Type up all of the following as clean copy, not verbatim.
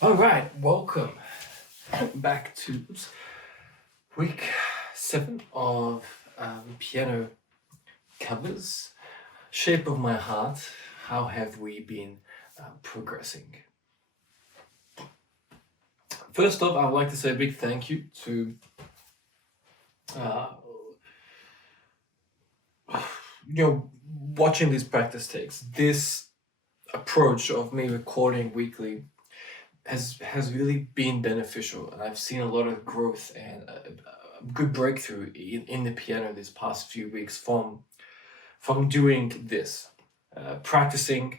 All right, welcome back to week 7 of piano covers. Shape of My Heart. How have we been progressing? First off, I would like to say a big thank you to watching these practice takes. This approach of me recording weekly has really been beneficial, and I've seen a lot of growth and a good breakthrough in the piano this past few weeks from doing this, practicing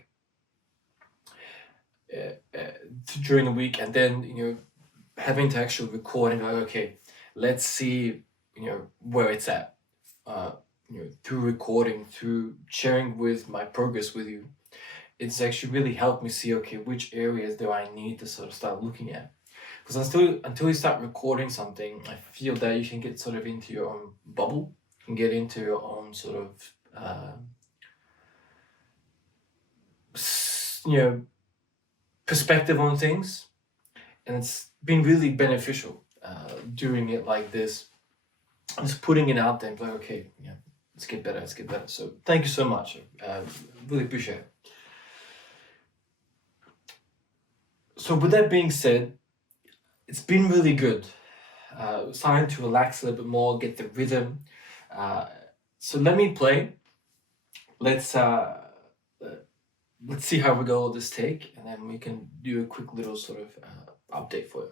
during the week, and then having to actually record and go, okay, let's see where it's at, through recording, through sharing with my progress with you. It's actually really helped me see, okay, which areas do I need to sort of start looking at? Because until you start recording something, I feel that you can get sort of into your own bubble, you can get into your own sort of perspective on things, and it's been really beneficial doing it like this, just putting it out there and like, okay, let's get better. So thank you so much. Really appreciate it. So with that being said, it's been really good. Starting to relax a little bit more, get the rhythm. So let me play. Let's see how we go with this take, and then we can do a quick little sort of update for you.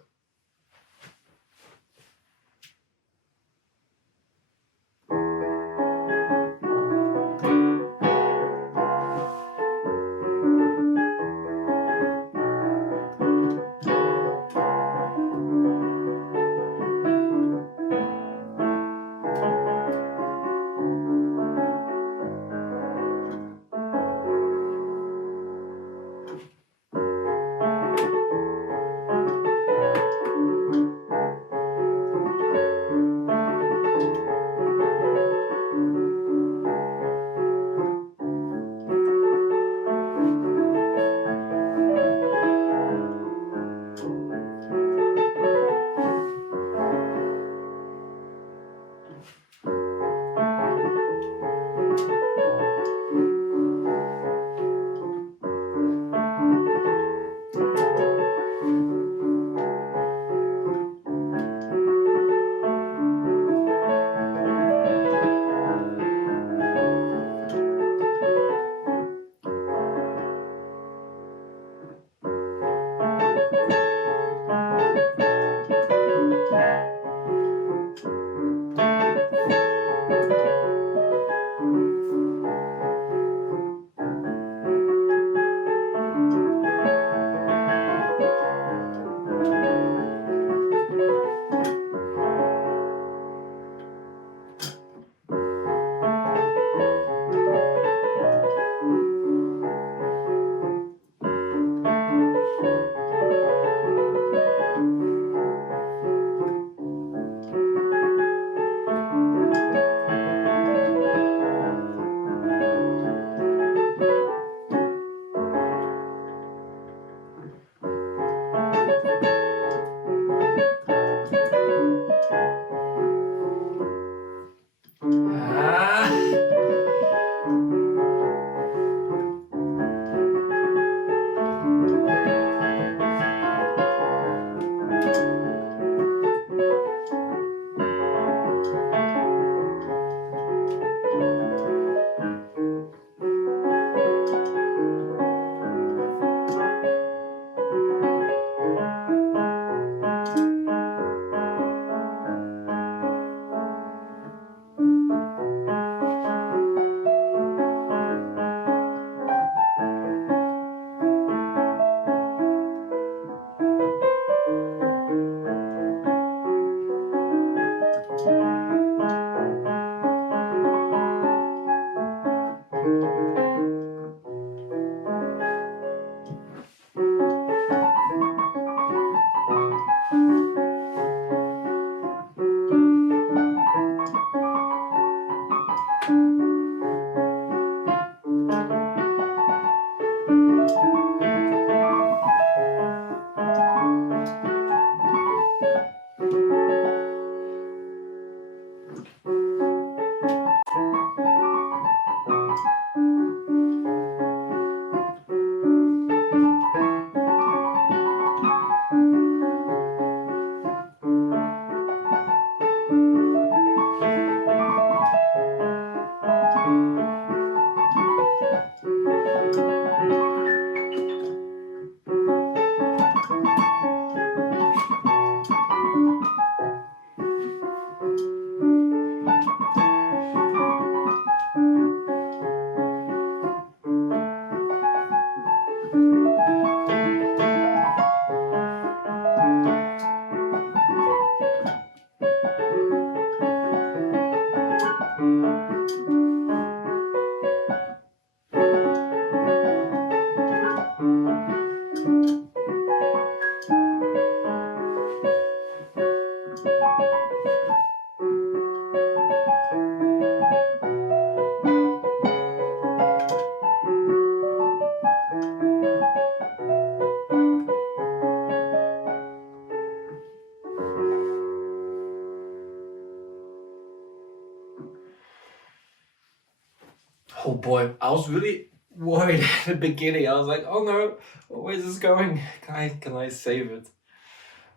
oh boy, I was really worried at the beginning. I was like, oh no, where's this going? Can I save it?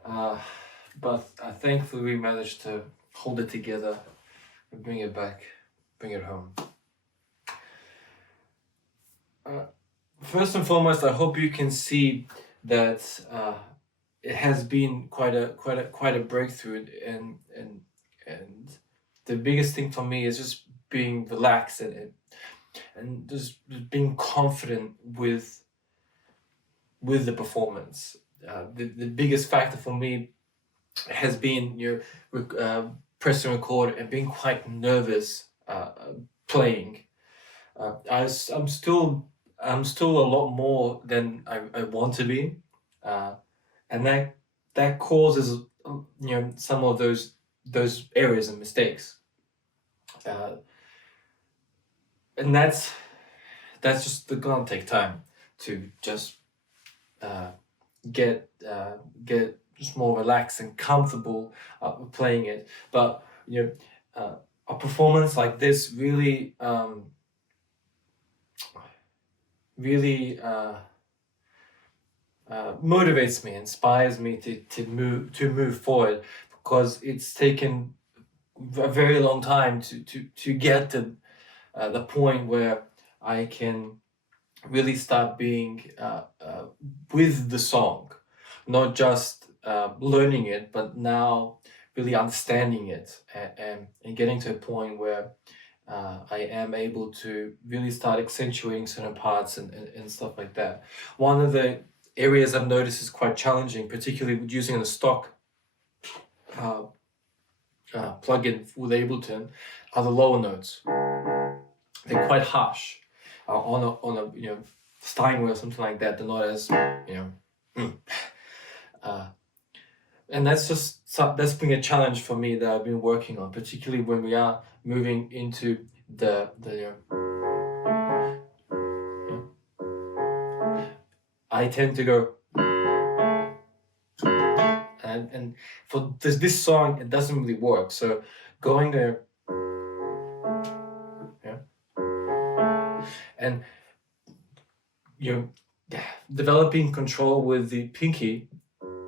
But thankfully we managed to hold it together and bring it back, bring it home. First and foremost, I hope you can see that it has been quite a breakthrough, and the biggest thing for me is just being relaxed and just being confident with the performance. The biggest factor for me has been pressing record and being quite nervous playing. I'm still a lot more than I want to be, and that causes some of those errors and mistakes, and that's just gonna take time to just get just more relaxed and comfortable playing it. But a performance like this really motivates me, inspires me to move forward, because it's taken a very long time to get to the point where I can really start being with the song, not just learning it, but now really understanding it and getting to a point where I am able to really start accentuating certain parts and stuff like that. One of the areas I've noticed is quite challenging, particularly with using the stock plugin with Ableton, are the lower notes. They're quite harsh on a Steinway or something like that. They're not as and that's been a challenge for me that I've been working on, particularly when we are moving into the I tend to go, and for this song it doesn't really work. So going there, and developing control with the pinky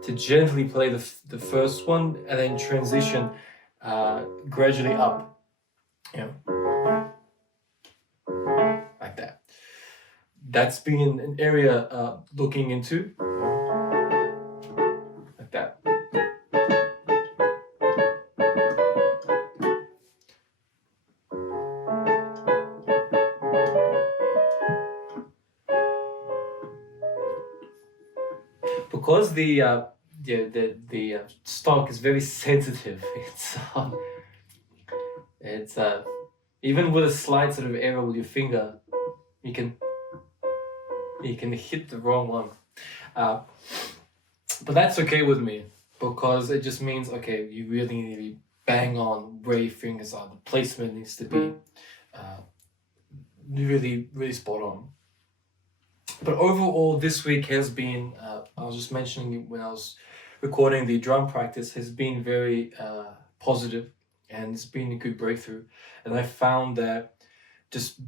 to gently play the first one and then transition gradually up, like that. That's been an area looking into, like that. Because the stock is very sensitive. It's even with a slight sort of error with your finger, you can hit the wrong one. But that's okay with me, because it just means, okay, you really need to be bang on where your fingers are. The placement needs to be really, really spot on. But overall, this week has been, I was just mentioning it when I was recording the drum practice, has been very positive, and it's been a good breakthrough. And I found that just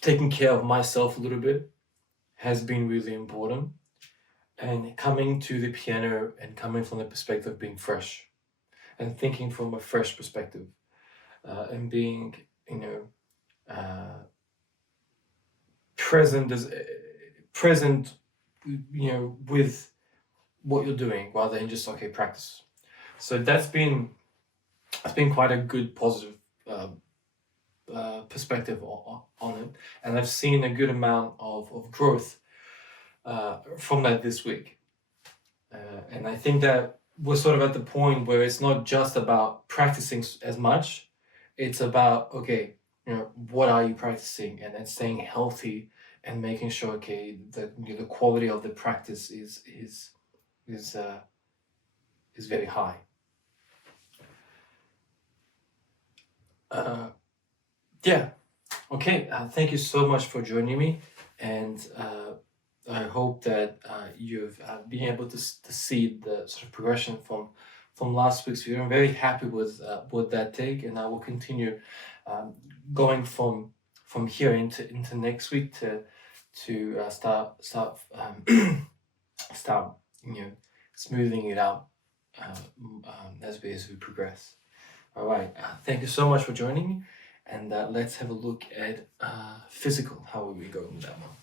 taking care of myself a little bit has been really important. And coming to the piano and coming from the perspective of being fresh and thinking from a fresh perspective, and being, present with what you're doing, rather than just practice. So that's been quite a good positive perspective on it, and I've seen a good amount of growth from that this week, and I think that we're sort of at the point where it's not just about practicing as much, it's about what are you practicing, and then staying healthy and making sure that the quality of the practice is very high. Thank you so much for joining me, and I hope that you've been able to see the sort of progression from last week's video. I'm very happy with that take, and I will continue going from from here into next week to start start smoothing it out as we progress. All right, thank you so much for joining me, and let's have a look at physical. How will we go with that one?